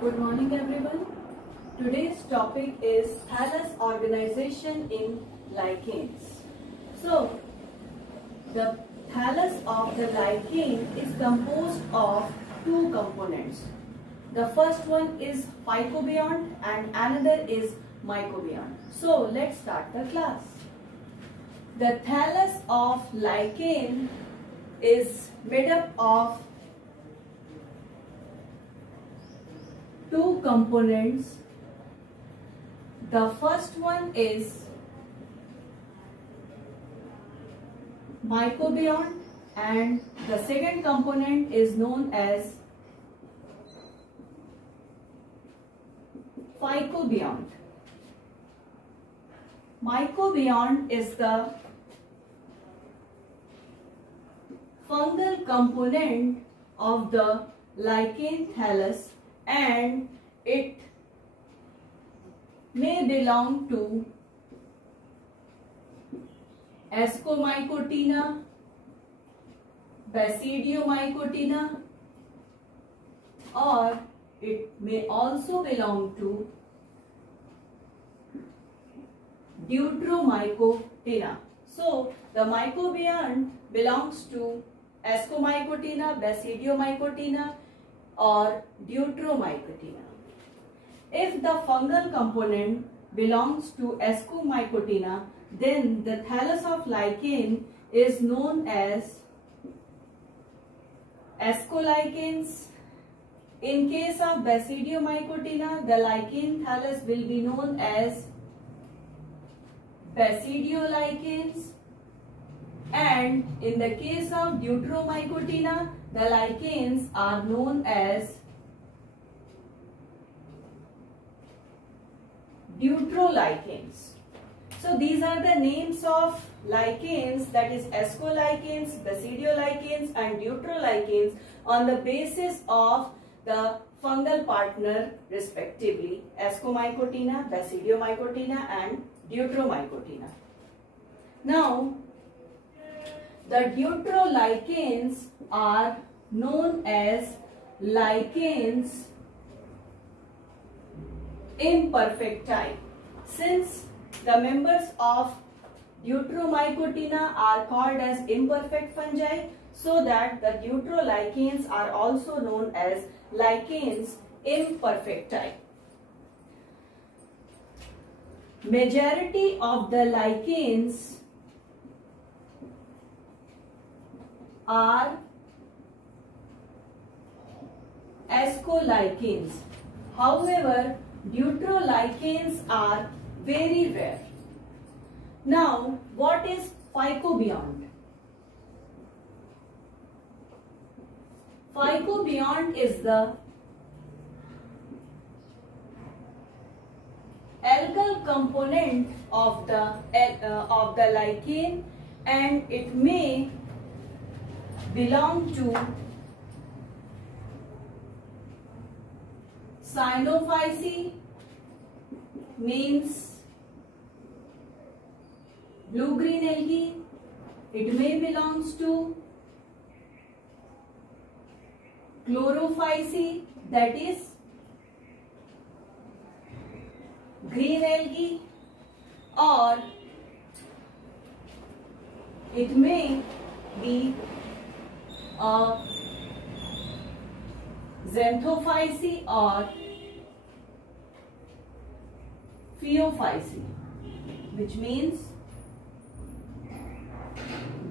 Good morning everyone. Today's topic is thallus organization in lichens. So, the thallus of the lichen is composed of two components. The first one is phycobiont and another is mycobiont. So, let's start the class. The thallus of lichen is made up of two components. The first one is mycobiont and the second component is known as phycobiont. Mycobiont is the fungal component of the lichen thallus and it may belong to Ascomycotina, Basidiomycotina, or it may also belong to Deuteromycotina. So, the mycobiont belongs to Ascomycotina, Basidiomycotina, or Deuteromycotina. If the fungal component belongs to Ascomycotina, then the thallus of lichen is known as Ascolichens. In case of Basidiomycotina, the lichen thallus will be known as Basidiolichens, and in the case of Deuteromycotina, the lichens are known as Deuterolichens. So these are the names of lichens, that is Ascolichens, Basidiolichens and Deuterolichens, on the basis of the fungal partner respectively, Ascomycotina, Basidiomycotina and Deuteromycotina. Now, the Deuterolichens are known as lichens imperfecti. Since the members of Deuteromycotina are called as imperfect fungi, so that the Deuterolichens are also known as lichens imperfecti. Majority of the lichens are Ascolichens. However, Deuterolichens are very rare. Now, what is phycobiont? Phycobiont is the algal component of the lichen, and it may belong to Cyanophyceae, means blue-green algae. It may belongs to Chlorophyceae, that is green algae, or it may be Xanthophyceae or Phaeophyceae, which means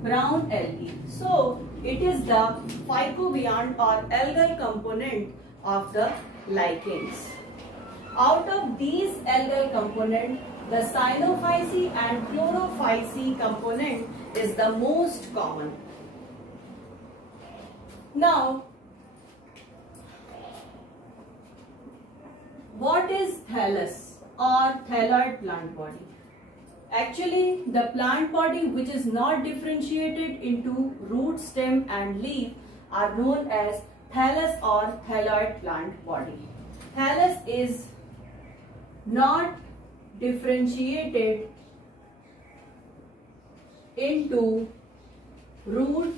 brown algae. So, it is the phycobiont or algal component of the lichens. Out of these algal component, the Cyanophyceae and Chlorophyceae component is the most common. Now, what is thallus or thalloid plant body? Actually, the plant body which is not differentiated into root, stem and leaf are known as thallus or thalloid plant body. Thallus is not differentiated into root,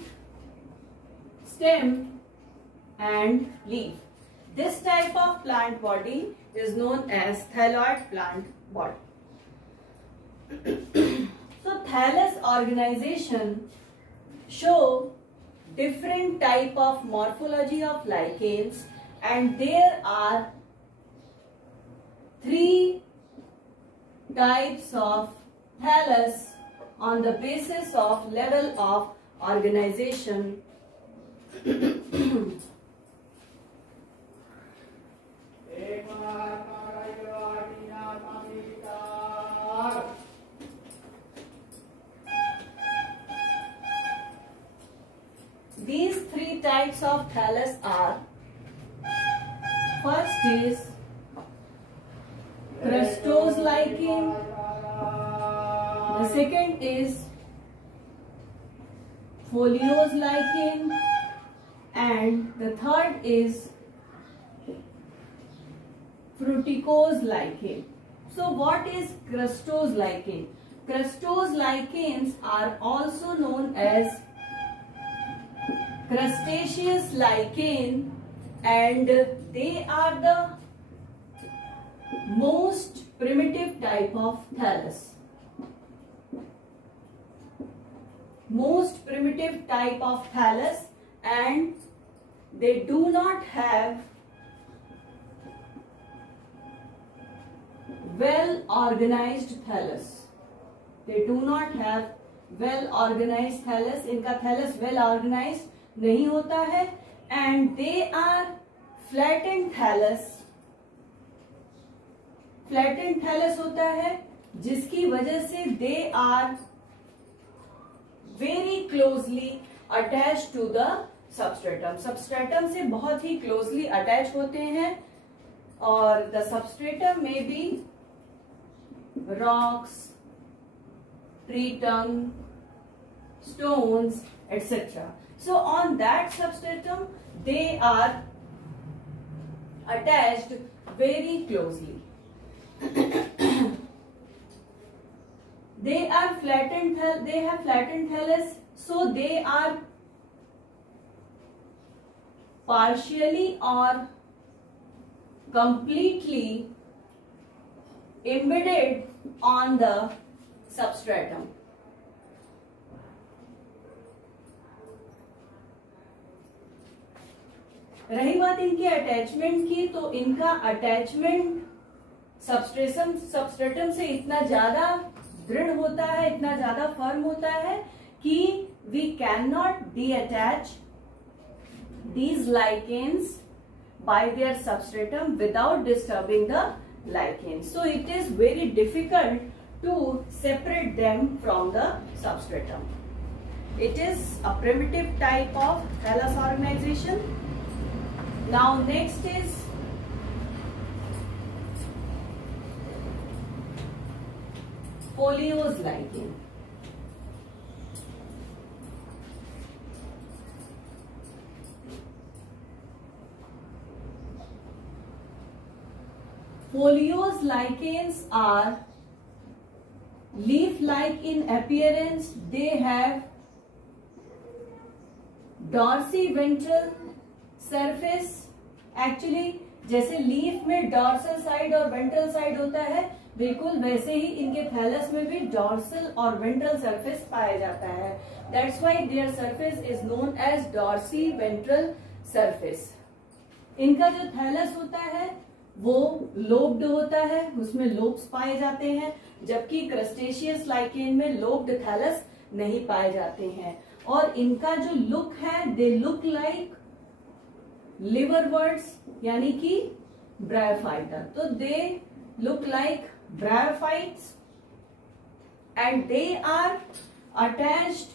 stem and leaf. This type of plant body is known as thalloid plant body. So thallus organization show different type of morphology of lichens, and there are 3 types of thallus on the basis of level of organization. These 3 types of thallus are, first is crustose lichen, the second is foliose lichen, and the third is fruticose lichen. So what is crustose lichen? Crustose lichens are also known as crustaceous lichen, and they are the most primitive type of thallus. Most primitive type of thallus, and they do not have well organized thallus. They do not have well organized thallus. इनका thallus well organized नहीं होता है, and they are flattened thallus. Flattened thallus होता है जिसकी वजह से they are very closely attached to the substratum. Substratum से बहुत ही closely attached होते हैं, और the substratum may be rocks, tree tongue, stones, etc. So on that substratum they are attached very closely. They are flattened. They have flattened thallus, so they are partially or completely embedded on the substratum. रही बात इनके attachment की, तो इनका attachment substratum से इतना ज्यादा दृढ़ होता है, इतना ज्यादा फर्म होता है कि we can not detach these lichens by their substratum without disturbing the lichens. So it is very difficult to separate them from the substratum. It is a primitive type of thallus organization. Now next is foliose lichen. Foliose lichens are leaf-like in appearance. They have dorsiventral surface. Actually, जैसे leaf में dorsal side और ventral side होता है, बिल्कुल वैसे ही इनके thallus में भी डॉर्सल और वेंट्रल सरफेस पाया जाता है. That's why their surface is known as dorsiventral surface. इनका जो थैलस होता है वो लोब्ड होता है, उसमें लोब्स पाए जाते हैं, जबकि क्रस्टेशियस लाइकेन में लोब्ड थैलस नहीं पाए जाते हैं. और इनका जो लुक है, दे लुक लाइक लिवरवर्ट्स, यानी कि ब्रायोफाइटा. तो they look like bryophytes and they are attached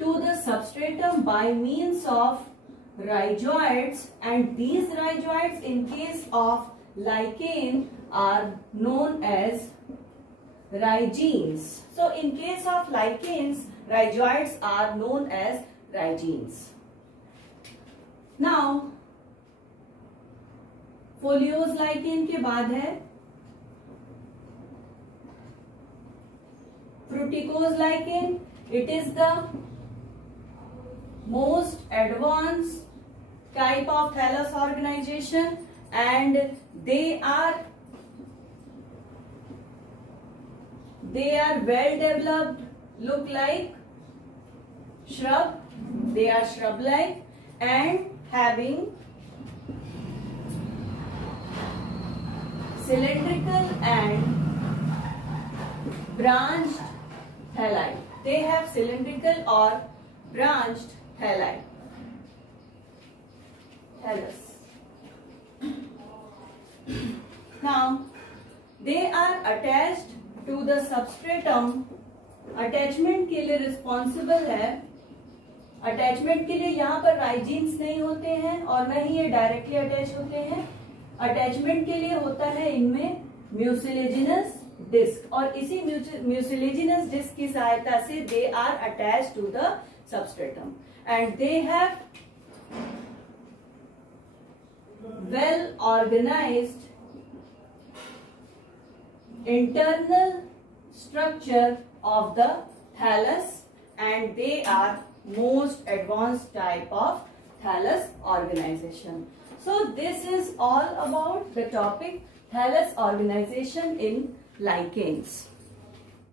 to the substratum by means of rhizoids, and these rhizoids in case of lichen are known as rhigines. So in case of lichens, rhizoids are known as rhigines. Now foliose lichen के बाद है fruticose lichen. It is the most advanced type of thallus organization, and they are well developed, look like shrub. They are shrub like and having cylindrical and branched thalli. They have cylindrical or branched thalli. Thallus. Now, they are attached to the substratum. Attachment के लिए responsible है. Attachment के लिए यहाँ पर राइजीन्स नहीं होते हैं और न ही ये डायरेक्टली अटैच होते हैं. अटैचमेंट के लिए होता है इनमें म्यूसिलेजिनस डिस्क, और इसी म्यूसिलेजिनस डिस्क की सहायता से they are attach to the substratum and they have well organized internal structure of the thallus, and they are most advanced type of thallus organization. So this is all about the topic thallus organization in lichens.